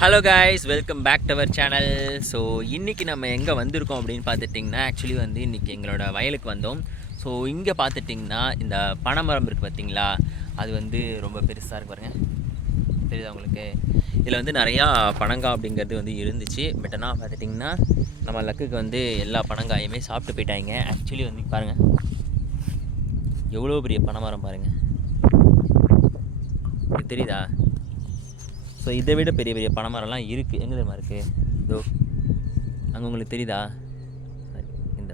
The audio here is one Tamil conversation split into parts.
Hello guys, welcome back to our channel. So இன்றைக்கி நம்ம எங்கே வந்திருக்கோம் அப்படின்னு பார்த்துட்டிங்கன்னா, ஆக்சுவலி வந்து இன்றைக்கி எங்களோட வயலுக்கு வந்தோம். ஸோ இங்கே பார்த்துட்டிங்கன்னா இந்த பனைமரம் இருக்குது பார்த்திங்களா, அது வந்து ரொம்ப பெருசாக இருக்கு பாருங்க, தெரியுதா உங்களுக்கு? இதில் வந்து நிறையா பனங்காய் அப்படிங்கிறது வந்து இருந்துச்சு. பட் ஆனால் பார்த்துட்டிங்கன்னா நம்ம லக்குக்கு வந்து எல்லா பனங்காயுமே சாப்பிட்டு போயிட்டாங்க. ஆக்சுவலி வந்து பாருங்கள், எவ்வளோ பெரிய பனைமரம் பாருங்கள், தெரியுதா? ஸோ இதை விட பெரிய பெரிய பனைமரம்லாம் இருக்குது. எங்கே தெரியுமா இருக்குது? இதோ அங்கே உங்களுக்கு தெரியுதா? இந்த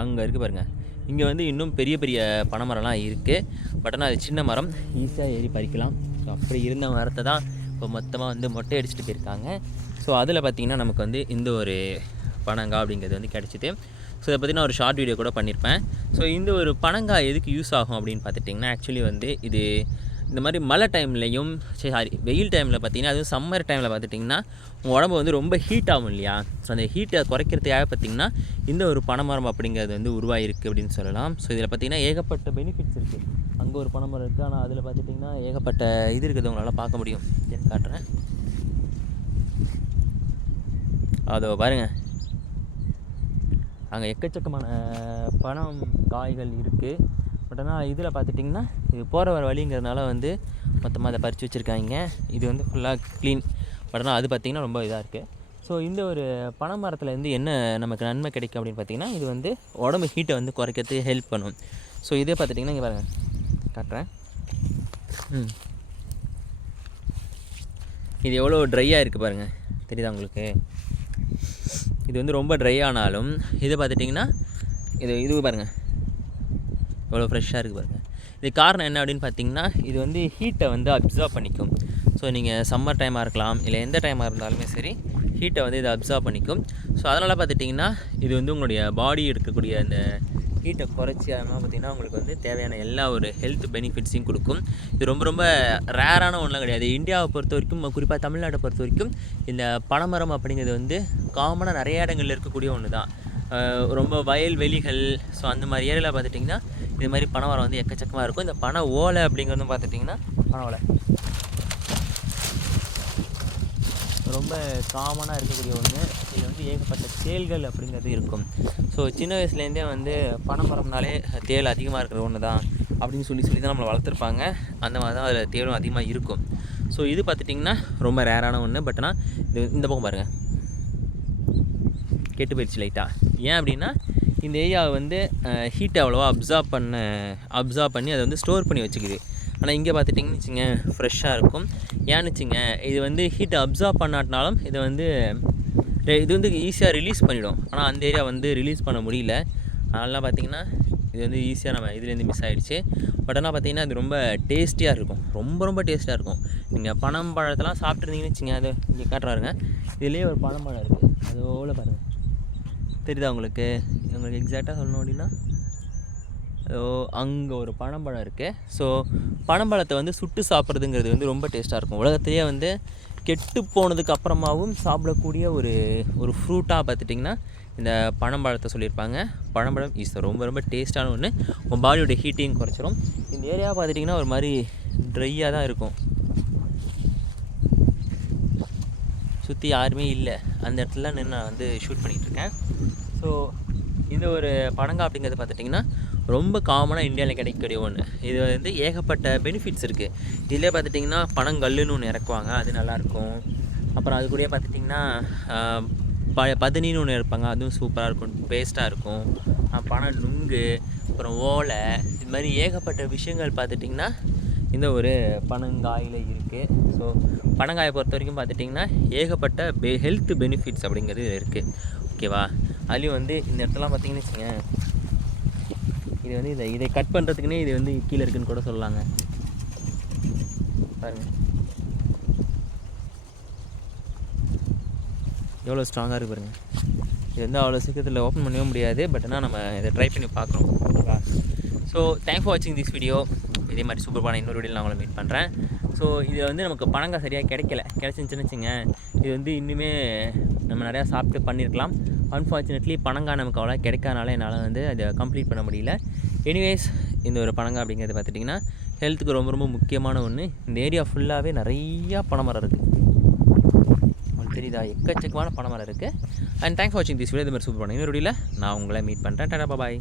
அங்கே இருக்குது பாருங்கள். இங்கே வந்து இன்னும் பெரிய பெரிய பனைமரம்லாம் இருக்குது. பட் ஆனால் அது சின்ன மரம், ஈஸியாக ஏறி பறிக்கலாம். ஸோ அப்படி இருந்த மரத்தை தான் இப்போ மொத்தமாக வந்து மொட்டை அடிச்சுட்டு போயிருக்காங்க. ஸோ அதில் பார்த்திங்கன்னா நமக்கு வந்து இந்த ஒரு பனங்காய் அப்படிங்கிறது வந்து கிடச்சிது. ஸோ இதை பற்றி நான் ஒரு ஷார்ட் வீடியோ கூட பண்ணியிருப்பேன். ஸோ இந்த ஒரு பனங்காய் எதுக்கு யூஸ் ஆகும் அப்படின்னு பார்த்துட்டிங்கன்னா, ஆக்சுவலி வந்து இது இந்த மாதிரி மழை டைம்லையும் வெயில் டைமில் பார்த்திங்கன்னா, அதுவும் சம்மர் டைமில் பார்த்துட்டிங்கன்னா உங்கள் உடம்பு வந்து ரொம்ப ஹீட் ஆகும் இல்லையா? ஸோ அந்த ஹீட்டை குறைக்கிறதுக்காக பார்த்திங்கன்னா இந்த ஒரு பனைமரம் அப்படிங்கிறது வந்து உருவாகிருக்கு அப்படின்னு சொல்லலாம். ஸோ இதில் பார்த்திங்கன்னா ஏகப்பட்ட பெனிஃபிட்ஸ் இருக்குது. அங்கே ஒரு பனைமரம் இருக்குது, ஆனால் அதில் பார்த்துட்டிங்கன்னா ஏகப்பட்ட இது இருக்குது, உங்களால் பார்க்க முடியும். காட்டுறேன், அதோ பாருங்கள், அங்கே எக்கச்சக்கமான பனம் காய்கள் இருக்குது. பட் ஆனால் இதில் பார்த்துட்டிங்கன்னா இது போகிற வர வழிங்கிறதுனால வந்து மொத்தமாக அதை பறித்து வச்சுருக்காங்க. இது வந்து ஃபுல்லாக க்ளீன். பட் ஆனால் அது பார்த்திங்கன்னா ரொம்ப இதாக இருக்குது. ஸோ இந்த ஒரு பனை மரத்துலேருந்து என்ன நமக்கு நன்மை கிடைக்கும் அப்படின்னு பார்த்திங்கன்னா, இது வந்து உடம்பு ஹீட்டை வந்து குறைக்கிறதுக்கு ஹெல்ப் பண்ணும். ஸோ இதே பார்த்துட்டிங்கன்னா இங்கே பாருங்கள், காட்டுறேன். இது எவ்வளோ ட்ரையாக இருக்குது பாருங்கள், தெரியுதா உங்களுக்கு? இது வந்து ரொம்ப ட்ரை ஆனாலும் இதை பார்த்துட்டிங்கன்னா இது பாருங்கள் எவ்வளோ ஃப்ரெஷ்ஷாக இருக்குது பாருங்கள். இது காரணம் என்ன அப்படின்னு பார்த்தீங்கன்னா, இது வந்து ஹீட்டை வந்து அப்சர்வ் பண்ணிக்கும். ஸோ நீங்கள் சம்மர் டைமாக இருக்கலாம், இல்லை எந்த டைமாக இருந்தாலுமே சரி, ஹீட்டை வந்து இதை அப்சர்வ் பண்ணிக்கும். ஸோ அதனால் பார்த்துட்டிங்கன்னா இது வந்து உங்களுடைய பாடி இருக்கக்கூடிய அந்த ஹீட்டை குறைச்சி, அதனால் பார்த்திங்கன்னா உங்களுக்கு வந்து தேவையான எல்லா ஒரு ஹெல்த் பெனிஃபிட்ஸையும் கொடுக்கும். இது ரொம்ப ரொம்ப ரேரான ஒன்றும் கிடையாது. இந்தியாவை பொறுத்த வரைக்கும், குறிப்பாக தமிழ்நாட்டை பொறுத்த வரைக்கும் இந்த பனைமரம் அப்படிங்கிறது வந்து காமனாக நிறைய இடங்களில் இருக்கக்கூடிய ஒன்று தான். ரொம்ப வயல்வெளிகள், ஸோ அந்த மாதிரி ஏரியாவில் பார்த்துட்டிங்கன்னா இது மாதிரி பனை மரம் வந்து எக்கச்சக்கமாக இருக்கும். இந்த பனை ஓலை அப்படிங்கிறதும் பார்த்துட்டிங்கன்னா பனை ஓலை ரொம்ப காமனாக இருக்கக்கூடிய ஒன்று. இது வந்து ஏகப்பட்ட தேள்கள் அப்படிங்கிறது இருக்கும். ஸோ சின்ன வயசுலேருந்தே வந்து பனை மரம்னாலே தேள் அதிகமாக இருக்கிற ஒன்று தான் அப்படின்னு சொல்லி தான் நம்மளை வளர்த்துருப்பாங்க. அந்த மாதிரி தான் அதில் தேளும் அதிகமாக இருக்கும். ஸோ இது பார்த்துட்டிங்கன்னா ரொம்ப ரேரான ஒன்று. பட் ஆனால் இந்த பக்கம் பாருங்கள், கெட்டு போயிடுச்சு லைட்டாக. ஏன் அப்படின்னா இந்த ஏரியாவை வந்து ஹீட்டை அவ்வளோவா அப்சார்ப் பண்ணி அதை வந்து ஸ்டோர் பண்ணி வச்சுக்குது. ஆனால் இங்கே பார்த்துட்டிங்கன்னு வச்சுங்க, ஃப்ரெஷ்ஷாக இருக்கும். ஏன்னு வச்சுங்க, இது வந்து ஹீட்டை அப்சார்ப் பண்ணாட்டினாலும் இது வந்து ஈஸியாக ரிலீஸ் பண்ணிவிடும். ஆனால் அந்த ஏரியா வந்து ரிலீஸ் பண்ண முடியல. அதெல்லாம் பார்த்திங்கன்னா இது வந்து ஈஸியாக நம்ம இதுலேருந்து மிஸ் ஆகிடுச்சு. பட் ஆனால் பார்த்திங்கன்னா இது ரொம்ப டேஸ்டியாக இருக்கும், ரொம்ப ரொம்ப டேஸ்ட்டாக இருக்கும். நீங்கள் பனம்பழத்தெல்லாம் சாப்பிட்ருந்தீங்கன்னு வச்சுங்க, அது இங்கே காட்டுறாருங்க, இதுலேயே ஒரு பனம்பழம் இருக்குது, அதோட பாருங்கள், தெரியுதா உங்களுக்கு? எக்ஸாக்டாக சொல்லணும் அப்படின்னா அங்கே ஒரு பனம்பழம் இருக்குது. ஸோ பனம்பழத்தை வந்து சுட்டு சாப்பிட்றதுங்கிறது வந்து ரொம்ப டேஸ்ட்டாக இருக்கும். உலகத்திலேயே வந்து கெட்டு போனதுக்கு அப்புறமாவும் சாப்பிடக்கூடிய ஒரு ஃப்ரூட்டாக பார்த்துட்டிங்கன்னா இந்த பனம்பழத்தை சொல்லியிருப்பாங்க. பனம்பழம் இஸ் ரொம்ப ரொம்ப டேஸ்ட்டான ஒன்று. உங்கள் பாடியோட ஹீட்டையும் குறைச்சிரும். இந்த ஏரியா பார்த்துட்டிங்கன்னா ஒரு மாதிரி ட்ரையாக தான் இருக்கும், சுற்றி யாருமே இல்லை. அந்த இடத்துல நின்று நான் வந்து ஷூட் பண்ணிகிட்ருக்கேன். ஸோ இந்த ஒரு பனங்காய் அப்படிங்கிறது பார்த்துட்டிங்கன்னா ரொம்ப காமனாக இந்தியாவில் கிடைக்கக்கூடிய ஒன்று. இது வந்து ஏகப்பட்ட பெனிஃபிட்ஸ் இருக்குது. இதிலே பார்த்துட்டிங்கன்னா பனங்கல்லுன்னு ஒன்று இறக்குவாங்க, அது நல்லாயிருக்கும். அப்புறம் அது கூட பார்த்துட்டிங்கன்னா பதனின்னு ஒன்று இருப்பாங்க, அதுவும் சூப்பராக இருக்கும், டேஸ்ட்டாக இருக்கும். பனை நுங்கு, அப்புறம் ஓலை, இது மாதிரி ஏகப்பட்ட விஷயங்கள் பார்த்துட்டிங்கன்னா இந்த ஒரு பனங்காயில் இருக்குது. ஸோ பனங்காயை பொறுத்த வரைக்கும் பார்த்துட்டிங்கன்னா ஏகப்பட்ட ஹெல்த் பெனிஃபிட்ஸ் அப்படிங்கிறது இருக்குது. ஓகேவா? அதுலேயும் வந்து இந்த இடத்துலாம் பார்த்திங்கன்னு வச்சுங்க, இது வந்து இதை கட் பண்ணுறதுக்குன்னே இது வந்து கீழே இருக்குதுன்னு கூட சொல்லலாங்க. பாருங்கள் எவ்வளோ ஸ்ட்ராங்காக இருக்குது பாருங்கள். இது வந்து அவ்வளோ சீக்கிரத்தில் ஓப்பன் பண்ணவே முடியாது. பட் ஆனால் நம்ம இதை ட்ரை பண்ணி பார்க்குறோம். ஓகேவா? ஸோ தேங்க்ஸ் ஃபார் வாட்சிங் திஸ் வீடியோ. இதே மாதிரி சூப்பரான இன்னொரு வீடியோவில் நான் உங்களை மீட் பண்ணுறேன். ஸோ இது வந்து நமக்கு பனங்காய் சரியாக கிடச்சிருந்துச்சுன்னு வச்சுங்க, இது வந்து இன்னுமே நம்ம நிறையா சாப்பிட்டு பண்ணியிருக்கலாம். அன்ஃபார்ச்சுனேட்லி பனங்காய் நமக்கு அவ்வளோ கிடைக்காதனால என்னால் வந்து அதை கம்ப்ளீட் பண்ண முடியல. எனிவேஸ் இந்த ஒரு பனங்காய் அப்படிங்கிறது பார்த்துட்டிங்கன்னா ஹெல்த்துக்கு ரொம்ப ரொம்ப முக்கியமான ஒன்று. இந்த ஏரியா ஃபுல்லாகவே நிறையா பனைமரம் இருக்குது. உங்களுக்கு தெரியுதா, எக்கச்சக்கமான பனைமரம் இருக்குது. அண்ட் தேங்க்ஸ் ஃபார் வாட்சிங் திஸ் வீடியோ. இது மாதிரி சூப்பர் பண்ண இன்னொரு வீடியோவில் நான் உங்களை மீட் பண்ணுறேன். டாடா பாய்.